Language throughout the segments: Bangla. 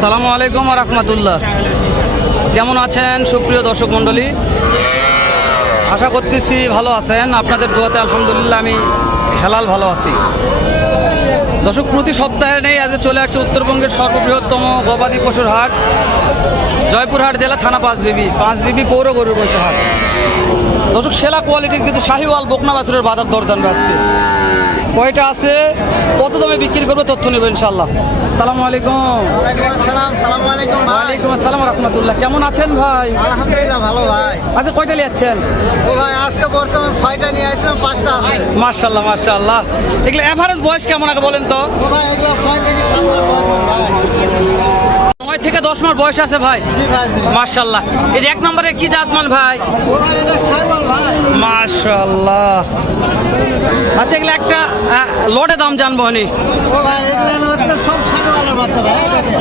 আসসালামু আলাইকুম ওয়া রাহমাতুল্লাহ। কেমন আছেন সুপ্রিয় দর্শক মণ্ডলী? আশা করতেছি ভালো আছেন। আপনাদের দোয়াতে আলহামদুলিল্লাহ আমি হেলাল ভালো আছি। দর্শক, প্রতি সপ্তাহে নেই আজ চলে আসছে উত্তরবঙ্গের সর্ববৃহত্তম গবাদি পশুর হাট, জয়পুরহাট জেলা, থানা পাঁচবিবি পৌর গরুর পশুর হাট। দর্শক, সেরা কোয়ালিটির কিন্তু শাহিওয়াল বকনা বাছুরের বাজার দর জানবে আজকে। কয়টা আছে, কত দামে বিক্রি করবে, তথ্য নেব ইনশাল্লাহ। আসসালামু আলাইকুম। ওয়ালাইকুম আসসালাম রাহমাতুল্লাহ। কেমন আছেন ভাই? আলহামদুলিল্লাহ ভালো ভাই। আজকে কয়টা নিয়েছেন? ও ভাই আজকে বর্তমান 6টা নিয়ে আসলাম, 5টা আছে। মাশাআল্লাহ মাশাআল্লাহ। এগুলো এভারেজ বয়স কেমন আগে বলেন তো? ও ভাই এগুলো 6 থেকে 7 মাস বয়স ভাই। 9 থেকে 10 মাস বয়স আছে ভাই। জি ভাই জি। মাশাআল্লাহ। এই যে এক নম্বরে কি জাতমান ভাই? ও ভাই এটা শাইওয়াল ভাই। মাশাআল্লাহ। আচ্ছা, এগুলো একটা লটে দাম জানবো নি। ও ভাই এগুলো হচ্ছে সব শাইওয়ালের বাচ্চা ভাই, দেখেন।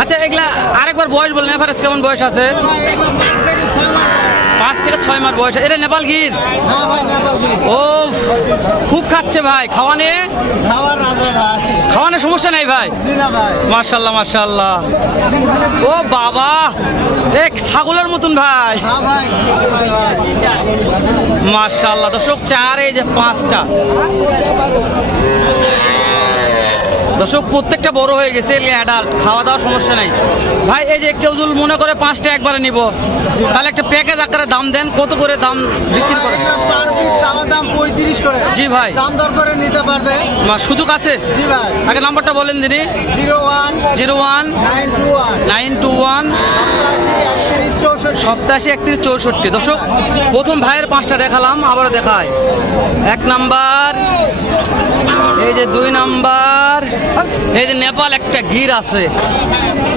আচ্ছা, এগুলা আরেকবার বয়স বলেন, এভারেজ কেমন বয়স আছে? ও ভাই এগুলো 5 থেকে 6 মাস। 5 থেকে 6 মাস বয়স। এটা নেপাল গির? হ্যাঁ ভাই নেপাল গির। ও, খুব খাচ্ছে ভাই। খাওয়ানে খাওয়ার রাজা ভাই। খাওয়ানোর সমস্যা নাই ভাই? জি না ভাই। মাশাআল্লাহ মাশাআল্লাহ। ও বাবা, এক ছাগলের মতন ভাই। হ্যাঁ ভাই ভাই ভাই। মাশাআল্লাহ। দর্শক, 4 এই যে 5টা দর্শক, প্রত্যেকটা বড় হয়ে গেছে, অ্যাডাল্ট, খাওয়া দাওয়ার সমস্যা নাই ভাই। এই যে কেউ যদি মনে করে 5টা একবারে নিব, তাহলে একটা প্যাকেজ আকারে দাম দেন। কত করে দাম বিক্রি করেন? এগুলো পার পিস চাওয়া দাম 35 করে। জি ভাই। দাম দর করে নিতে পারবে। সুযোগ আছে? জি ভাই। আগে নাম্বারটা বলেন দিদি। 01 01 921 921 87 87 31 64। দর্শক, প্রথম ভাইয়ের 5টা দেখালাম, আবার দেখায়। 1 নাম্বার, এই যে 2 নাম্বার, এই যে নেপাল একটা গির আছে।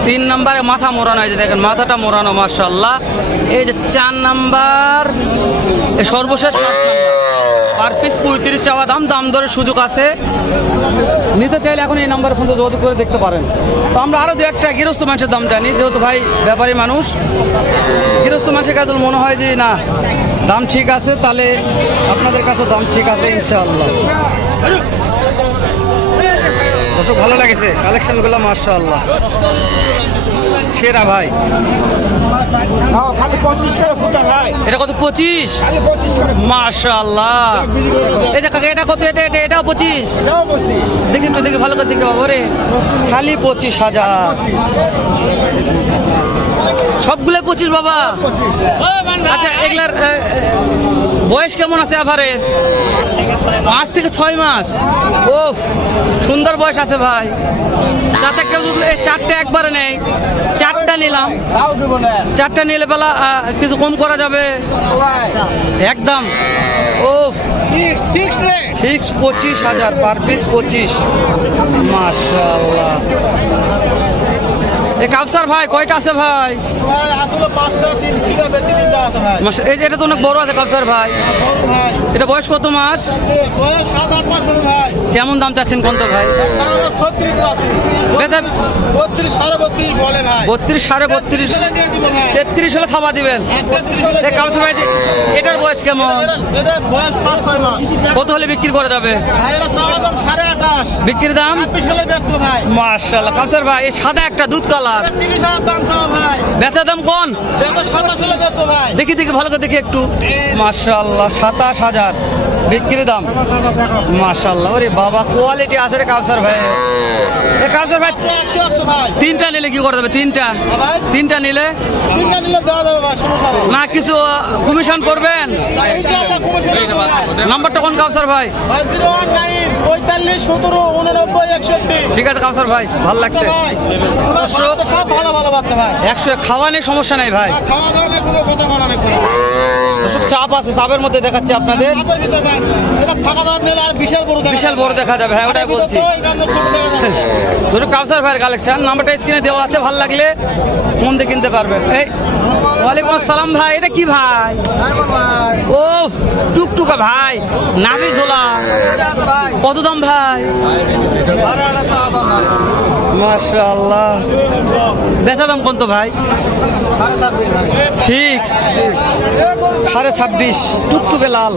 3 নাম্বারে মাথা মোড়ানো, এই যে দেখেন মাথাটা মোড়ানো, মাশাআল্লাহ। এই যে 4 নাম্বার, এই সর্বশেষ 5 নাম্বার। পার পিস 35 চাওয়া দাম, দাম দরের সুযোগ আছে। নিতে চাইলে এখন এই নাম্বারে ফোন যোগাযোগ করে দেখতে পারেন। তো আমরা আরও 2-একটা গৃহস্থ মানুষের দাম জানি, যেহেতু ভাই ব্যাপারী মানুষ। গৃহস্থ মানুষের কাছে মনে হয় যে না, দাম ঠিক আছে, তাহলে আপনাদের কাছে দাম ঠিক আছে ইনশাআল্লাহ। দর্শক, ভালো লাগেছে কালেকশনগুলো, মাশাআল্লাহ, সেরা ভাই। খালি 25 করে ফুটা ভাই। এটা কত? 25? খালি 25 করে। মাশাআল্লাহ। এই যে কাকা, এটা কত? এটাও 25? এটাও বলছি। দেখেন তো, দেখি ভালো করে দেখে বাবা রে, খালি 25,000। সবগুলো 25 বাবা? আচ্ছা, এগুলার বয়স কেমন আছে এভারেজ? 5 থেকে 6 মাস। ও, সুন্দর বয়স আছে ভাই। চাচা, কেউ যদি এই 4টে একবারে নেই, 4টা নিলাম, তাও দেব না 4টা নিলে বেলা কিছু কম করা যাবে ভাই। একদম? ও, ফিক্স রে। Fix 25,000, per piece 25। মাশাআল্লাহ। এ কাউসার ভাই কয়টা আছে ভাই? ভাই আসলে 5টা 3টা বেশি 3টা আছে ভাই। এই যে এটা তো অনেক বড় আছে কাউসার ভাই। বড় ভাই। এটা বয়স কত মাস? বয়স 7-8 মাস হবে ভাই। কেমন দাম চাচ্ছেন কোনটা ভাই? দাম 36 আছে। বেচা 32 32.5 বলে ভাই। 32 32.5 এটা দিয়ে দিব ভাই। 33 হলে থাবা দিবেন। 33 হলে এ কাউসার ভাই, এটার বয়স কেমন? এটা বয়স 5-6 মাস। কত হলে বিক্রি করে যাবে? ভাই এরা চাওয়া দাম 28.5। বিক্রির দাম 26 হলে বেচবো ভাই। মাশাআল্লাহ। কাউসার ভাই, এই সাদা একটা দুধ কালার, 30,000 দাম চাওয়া ভাই। বেচা দাম কোন? বেচা 27 হলে বেচবো ভাই। দেখি দেখি ভালো করে দেখি একটু। মাশাআল্লাহ, 27,000 বিক্রির দাম। মাশাআল্লাহ। ওরে বাবা, কোয়ালিটি আছে রে কাউসার ভাই। এ কাউসার ভাই, 100 ভাই। 3টা নিলে কি করে দেবে? 3টা ভাই 3টা নিলে 3টা নিলে দেওয়া যাবে ভাই, সমস্যা নেই। না কিছু কমিশন করবেন? ইনশাআল্লাহ কমিশন আছে ভাই। নাম্বারটা কোন কাউসার ভাই? ভাই 019 45 17 89 61। ঠিক আছে কাউসার ভাই, ভালো লাগছে। ভাই সব ভালো ভালো বাচ্চা ভাই। 100 খাওয়া নিয়ে সমস্যা নাই ভাই। খাওয়া দাওয়া নিয়ে কোনো কথা বলা নেই। দর্শক, চাপ আছে, চাপের মধ্যে দেখাচ্ছে আপনাদের। চাপের ভিতর ভাই এটা ফাঁকা দাওয়া নিলে আর বিশাল বড় দেখা বিশাল বড় দেখা যাবে, হ্যাঁ ওটাই বলছি। ধরুন কাউসার ভাইয়ের কালেকশন, নাম্বারটা স্ক্রিনে দেওয়া আছে, ভালো লাগলে ফোন দিয়ে কিনতে পারবেন। এই, ওয়ালাইকুম আসসালাম ভাই। এটা কি ভাই? ভাই ও, টুকটুকা ভাই, নাভি ঝোলা। ভাই কত দাম ভাই? আরে এটা চাওয়া দাম ভাই। মাশাআল্লাহ। বেচা দাম কত ভাই? 26.5 ভাই। ফিক্সড 26.5। টুকটুকে লাল।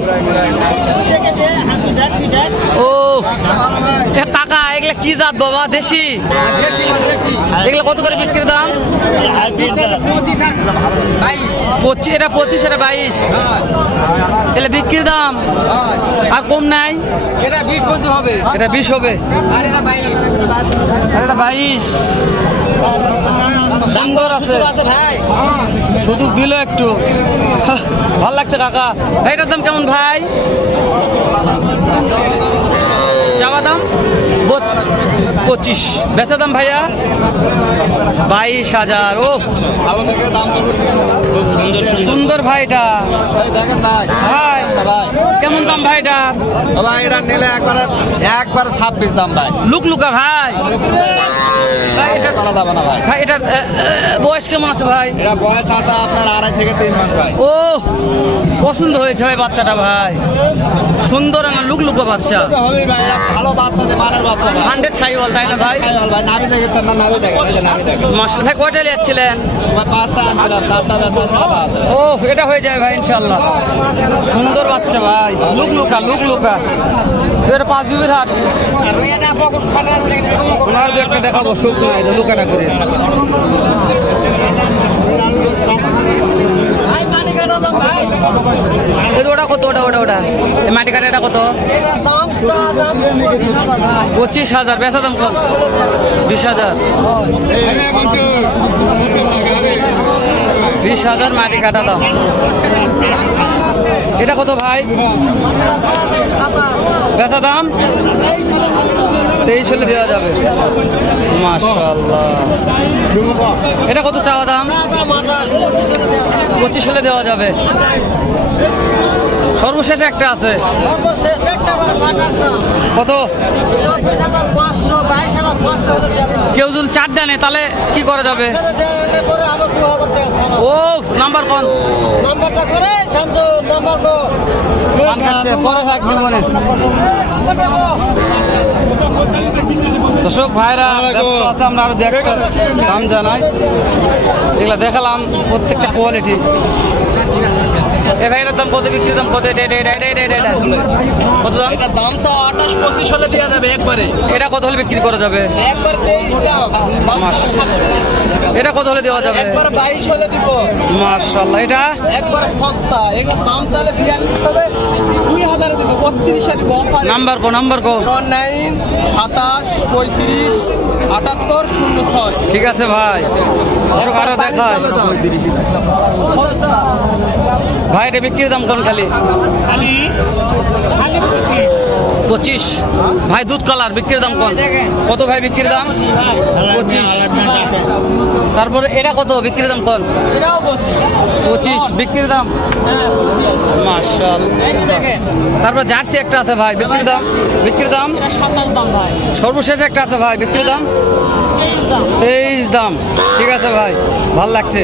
ও, এ কাকা, এগুলা কি জাত বাবা? দেশি? এগুলা এগুলো কত করে বিক্রির দাম? 25, এটা 25, এটা 22। এগুলো বিক্রির দাম আর কম নাই? এটা 20 পর্যন্ত হবে। এটা 20 হবে, আর এটা 22। আর এটা 22। সুন্দর আছে ভাই সুযোগ দিল একটু। ভাল লাগছে কাকা। এটার দাম কেমন ভাই? চাওয়া দাম 25, বেচা দাম ভাইয়া 22,000। ও সুন্দর ভাইটা ভাই, কেমন দাম ভাইটা? ভাই এটা নিলে একবার 26 দাম ভাই। লুকলুকা ভাই, ভাই এটা যাবে না ভাই। ভাই এটার বয়স কেমন আছে ভাই? এটা বয়স আছে আপনার 2.5 থেকে 3 মাস ভাই। ও পছন্দ হয়েছে ভাই বাচ্চাটা ভাই, সুন্দর না লুকলুকা বাচ্চা। হবে ভাই, ভালো বাচ্চা যে মানের বাচ্চা ভাই। 100 সাইওয়াল তাই না ভাই? ভাই নাভি দেখেছেন না? নাভি দেখেন, এই যে নাভি দেখেন মাশাআল্লাহ। ভাই কয়টা লিয়াচ্ছিলেন? ভাই 5টা আনছিলাম, 4টা বেচা সাদা আছে। ও এটা হয়ে যায় ভাই ইনশাল্লাহ। সুন্দর বাচ্চা ভাই, লুকলুকা লুকলুকা। তো এটা 5 বিবির হাট। ওনার যে একটা দেখাবো সুখ নাই, যে লুকাটা করে। এই যে ওটা কত? ওটা এই মাটি কাটা এটা কত? 25,000। বেচা দাম কত? 20,000। 20,000 মাটি কাটা দাম। এটা কত ভাই? বেচা দাম 23 হলে দেওয়া যাবে। মাশাআল্লাহ। এটা কত চাওয়া দাম? 25 হলে দেওয়া যাবে। সর্বশেষ একটা আছে, কত? কেউ যদি 4 দেয় তাহলে কি করা যাবে? ও নাম্বার কোন? নাম্বারটা করে নাম্বার পরে থাকবে মনে। দর্শক ভাইরা ব্যস্ত আছে, আমরা আরো একটা দাম জানাই। এগুলা দেখালাম প্রত্যেকটা কোয়ালিটি। এই ভাইটার দাম কত? বিক্রির দাম কত? কত দাম? এটা দাম তো 28-25 হলে দেওয়া যাবে একবারে। এটা কত হলে বিক্রি করা যাবে? একবার 23 দাম। এটা কত হলে দেওয়া যাবে? একবার 22 হলে দিব। মাশাআল্লাহ। এটা একবার সস্তা, এটার দাম তাহলে 42 হবে, 2000 এ দিব, 32 এ দিব অফার। নাম্বার কো? 9 27 35 78 06। ঠিক আছে ভাই, আরো দেখায় ভাই। এটা বিক্রির দাম কোন? খালি 25 ভাই। দুধ কালার বিক্রির দাম কোন? কত ভাই বিক্রির দাম? 25। তারপরে এটা কত বিক্রির দাম কোন? 25 বিক্রির দাম। মাশাআল্লাহ। তারপর জার্সি একটা আছে ভাই, বিক্রির দাম? বিক্রির দাম 27 দাম ভাই। সর্বশেষ একটা আছে ভাই, বিক্রির দাম 23 দাম। ঠিক আছে ভাই, ভাল লাগছে।